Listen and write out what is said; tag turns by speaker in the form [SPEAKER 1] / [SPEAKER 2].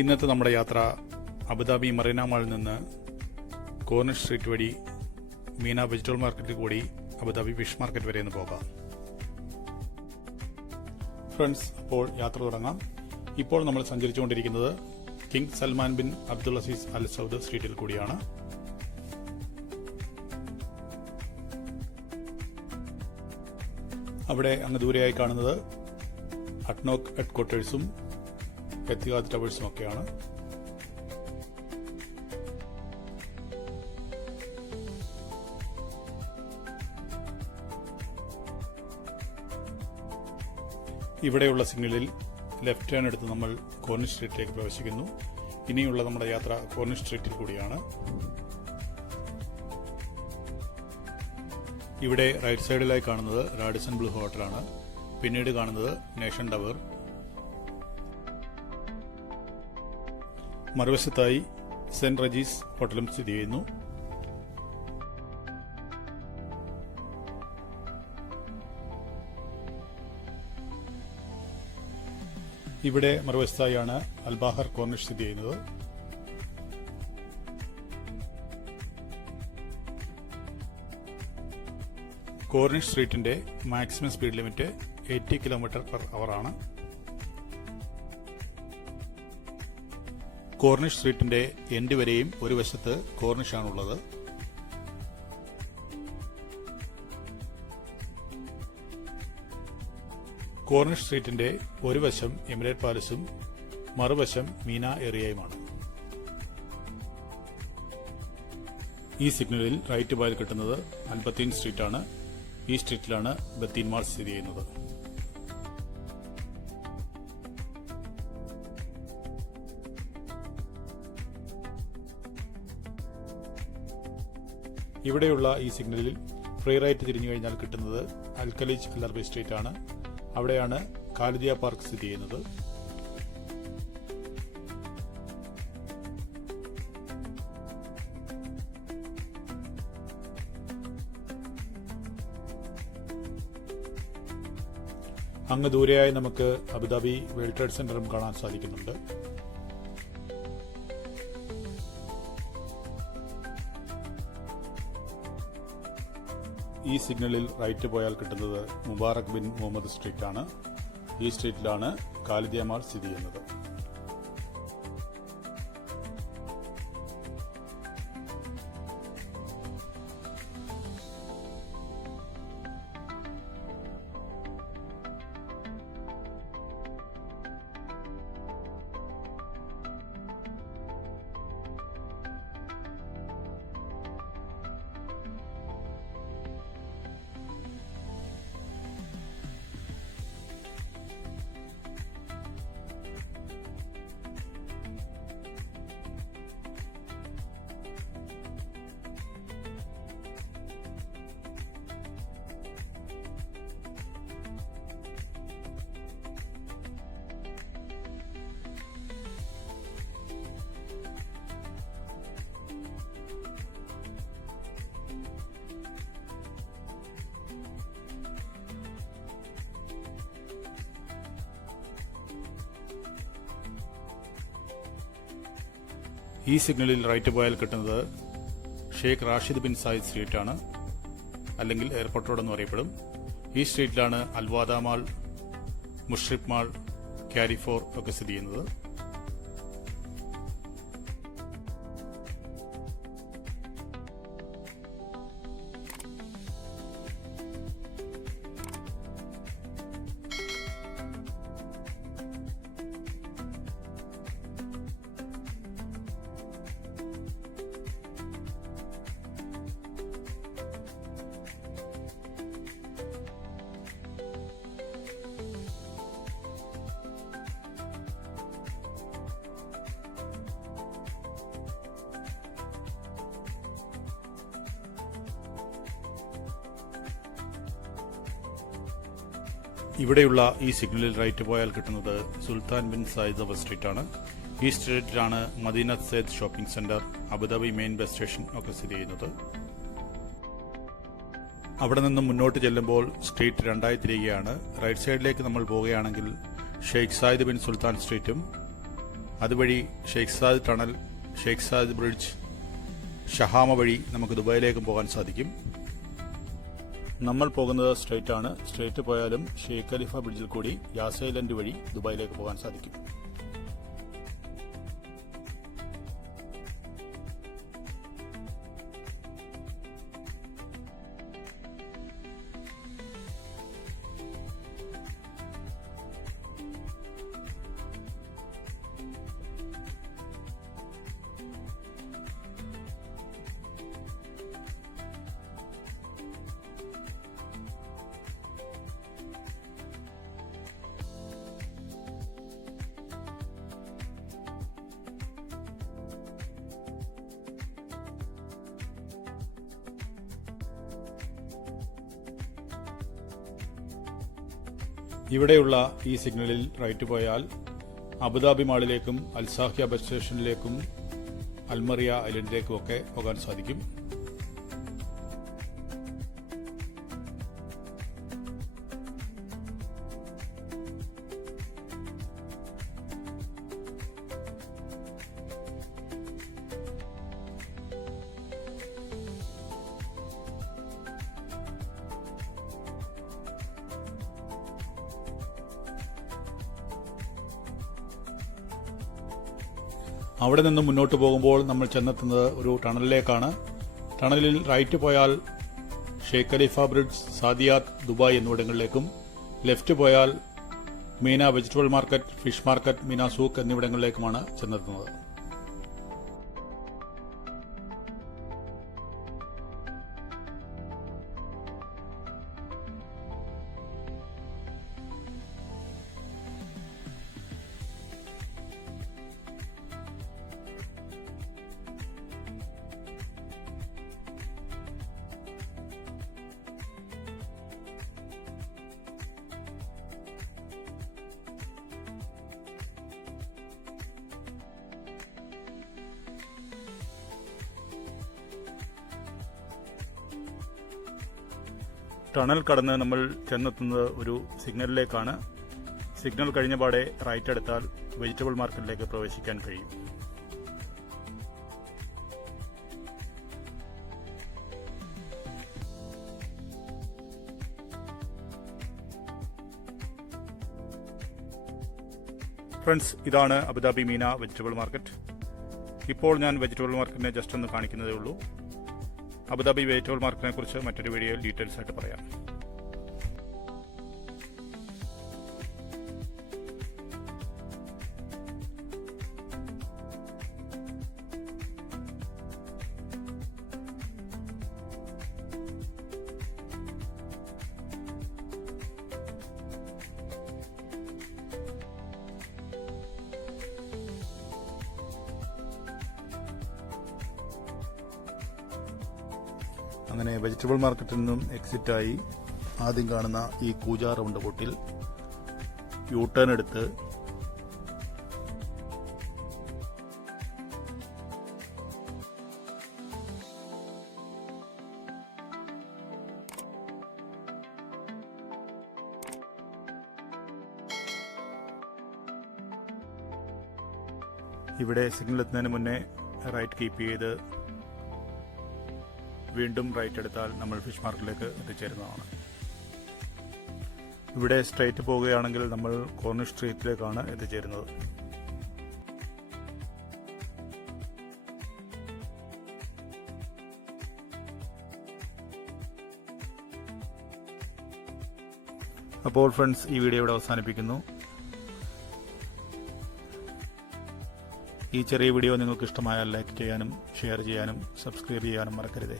[SPEAKER 1] ഇന്നത്തെ നമ്മുടെ യാത്ര അബുദാബി മറീന മാളിൽ നിന്ന് കോർണർ സ്ട്രീറ്റ് വഴി മീന വെജിറ്റബിൾ മാർക്കറ്റിൽ കൂടി അബുദാബി ഫിഷ് മാർക്കറ്റ് വരെ ഒന്ന് പോകാം. ഫ്രണ്ട്സ് അപ്പോൾ യാത്ര തുടങ്ങാം. ഇപ്പോൾ നമ്മൾ സഞ്ചരിച്ചുകൊണ്ടിരിക്കുന്നത് King Salman bin Abdul Aziz Al Saud സ്ട്രീറ്റിൽ കൂടിയാണ്. അവിടെ അങ്ങ് ദൂരെയായി കാണുന്നത് അട്നോക്ക് ഹെഡ് ക്വാർട്ടേഴ്സും എത്തിഹാദ് ടവേഴ്സും ഒക്കെയാണ് ഇവിടെയുള്ള സിഗ്നലിൽ ലെഫ്റ്റ് ടേൺ എടുത്ത് നമ്മൾ കോർണിഷ് സ്ട്രീറ്റിലേക്ക് പ്രവേശിക്കുന്നു. ഇനിയുള്ള നമ്മുടെ യാത്ര കോർണിഷ് സ്ട്രീറ്റിൽ കൂടിയാണ്. ഇവിടെ റൈറ്റ് സൈഡിലായി കാണുന്നത് റാഡിസൺ ബ്ലൂ ഹോട്ടലാണ്. പിന്നീട് കാണുന്നത് നേഷൻ ടവർ. മറുവശത്തായി സെന്റ് റജീസ് ഹോട്ടലും സ്ഥിതി ചെയ്യുന്നു. ഇവിടെ മറുവശത്തായാണ് അൽബാഹർ കോർണർ സ്ഥിതി ചെയ്യുന്നത്. Corniche സ്ട്രീറ്റിന്റെ maximum speed limit eighty kilometre per hour ആണ്. കോർണിഷ് സ്ട്രീറ്റിന്റെ എൻഡ് വരെയും ഒരു വശത്ത് കോർണിഷ് ആണുള്ളത്. കോർണിഷ് സ്ട്രീറ്റിന്റെ ഒരു വശം എമിറേറ്റ് പാലസും മറുവശം മീന ഏരിയയുമാണ് ഈ സിഗ്നലിൽ റൈറ്റ് പോയാൽ കിട്ടുന്നത് അൻപത്തീൻ സ്ട്രീറ്റാണ്. ഈ സ്ട്രീറ്റിലാണ് ബത്തീൻ മാൾ സ്ഥിതി ചെയ്യുന്നത്. ഇവിടെയുള്ള ഈ സിഗ്നലിൽ ഫ്രീ റൈറ്റ് തിരിഞ്ഞു കഴിഞ്ഞാൽ കിട്ടുന്നത് അൽക്കലീജ് അല്ലർബി സ്ട്രീറ്റ് ആണ്. അവിടെയാണ് കാലിദിയ പാർക്ക് സ്ഥിതി ചെയ്യുന്നത്. അങ്ങ് ദൂരെയായി നമുക്ക് അബുദാബി വേൾഡ് ട്രേഡ് സെന്ററും കാണാൻ സാധിക്കുന്നുണ്ട്. ഈ സിഗ്നലിൽ റൈറ്റ് പോയാൽ കിട്ടുന്നത് മുബാറക് ബിൻ മുഹമ്മദ് സ്ട്രീറ്റ് ആണ് ഈ സ്ട്രീറ്റിലാണ് കാലിദിയമാൾ സ്ഥിതി ചെയ്യുന്നത്. ഈ സിഗ്നലിൽ റൈറ്റ് പോയാൽ കിട്ടുന്നത് ഷെയ്ഖ് റാഷിദ് ബിൻ സായിദ് സ്ട്രീറ്റാണ് അല്ലെങ്കിൽ എയർപോർട്ട് റോഡ് എന്ന് അറിയപ്പെടും ഈ സ്ട്രീറ്റിലാണ് Al Wahda mall Mushrif mall Carrefour ഒക്കെ സ്ഥിതി ചെയ്യുന്നത്. ഇവിടെയുള്ള ഈ സിഗ്നലിൽ റൈറ്റ് പോയാൽ കിട്ടുന്നത് സുൽത്താൻ ബിൻ സായിദ് അവ സ്ട്രീറ്റ് ആണ് ഈ സ്ട്രീറ്റിലാണ് Madina Zayed shopping centre Abu Dhabi main bus station ഒക്കെ സ്ഥിതി ചെയ്യുന്നത്. അവിടെ നിന്നും മുന്നോട്ട് ചെല്ലുമ്പോൾ സ്ട്രീറ്റ് രണ്ടായി തിരിയുകയാണ് റൈറ്റ് സൈഡിലേക്ക് നമ്മൾ പോവുകയാണെങ്കിൽ ഷെയ്ഖ് സായിദ് ബിൻ സുൽത്താൻ സ്ട്രീറ്റും അതുവഴി Sheikh Zayed tunnel Sheikh Zayed bridge Shahama വഴി നമുക്ക് ദുബായിലേക്കും പോകാൻ സാധിക്കും. നമ്മൾ പോകുന്നത് സ്ട്രേറ്റ് ആണ് സ്ട്രേറ്റ് പോയാലും ഷെയ്ഖ് ഖലീഫ ബ്രിഡ്ജിൽ കൂടി യാസൈലൻഡ് വഴി ദുബായിലേക്ക് പോകാൻ സാധിക്കും. ഇവിടെയുള്ള ഈ സിഗ്നലിൽ റൈറ്റ് പോയാൽ അബുദാബി മാളിലേക്കും അൽസാഹിയ ബസ് സ്റ്റേഷനിലേക്കും അൽമറിയ ഐലൻഡിലേക്കും ഒക്കെ പോകാൻ സാധിക്കും. അവിടെ നിന്ന് മുന്നോട്ട് പോകുമ്പോൾ നമ്മൾ ചെന്നെത്തുന്നത് ഒരു ടണലിലേക്കാണ്. ടണലിൽ റൈറ്റ് പോയാൽ Sheikh Khalifa bridge Saadiyat Dubai എന്നിവിടങ്ങളിലേക്കും. Left പോയാൽ Mina vegetable market fish market Mina souk എന്നിവിടങ്ങളിലേക്കുമാണ് ചെന്നെത്തുന്നത്. ടണൽ കടന്ന് നമ്മൾ ചെന്നെത്തുന്നത് ഒരു സിഗ്നലിലേക്കാണ്. സിഗ്നൽ കഴിഞ്ഞ പാടെ റൈറ്റ് എടുത്താൽ വെജിറ്റബിൾ മാർക്കറ്റിലേക്ക് പ്രവേശിക്കാൻ കഴിയും. ഫ്രണ്ട്സ് ഇതാണ് അബുദാബി മീന വെജിറ്റബിൾ മാർക്കറ്റ്. ഇപ്പോൾ ഞാൻ വെജിറ്റബിൾ മാർക്കറ്റിനെ ജസ്റ്റ് ഒന്ന് കാണിക്കുന്നതേ ഉള്ളൂ. അബുദാബി വെജിറ്റബിൾ മാർക്കിനെ കുറിച്ച് മറ്റൊരു വീഡിയോയിൽ ഡീറ്റെയിൽസ് ആയിട്ട് പറയാം. അങ്ങനെ വെജിറ്റബിൾ മാർക്കറ്റിൽ നിന്നും എക്സിറ്റായി ആദ്യം കാണുന്ന ഈ കൂജാ റൗണ്ട് ബോട്ടിൽ യൂ ടേൺ എടുത്ത് ഇവിടെ സിഗ്നൽ എത്തുന്നതിന് മുന്നേ റൈറ്റ് കീപ്പ് ചെയ്ത് വീണ്ടും റൈറ്റ് എടുത്താൽ നമ്മൾ ഫിഷ് മാർക്കറ്റിലേക്ക് എത്തിച്ചേരുന്നതാണ്. ഇവിടെ സ്ട്രൈറ്റ് പോവുകയാണെങ്കിൽ നമ്മൾ കോർണിഷ് സ്ട്രീറ്റിലേക്കാണ് എത്തിച്ചേരുന്നത്. അപ്പോൾ ഫ്രണ്ട്സ് ഈ വീഡിയോ ഇവിടെ അവസാനിപ്പിക്കുന്നു. ഈ ചെറിയ വീഡിയോ നിങ്ങൾക്ക് ഇഷ്ടമായാൽ ലൈക്ക് ചെയ്യാനും ഷെയർ ചെയ്യാനും സബ്സ്ക്രൈബ് ചെയ്യാനും മറക്കരുതേ.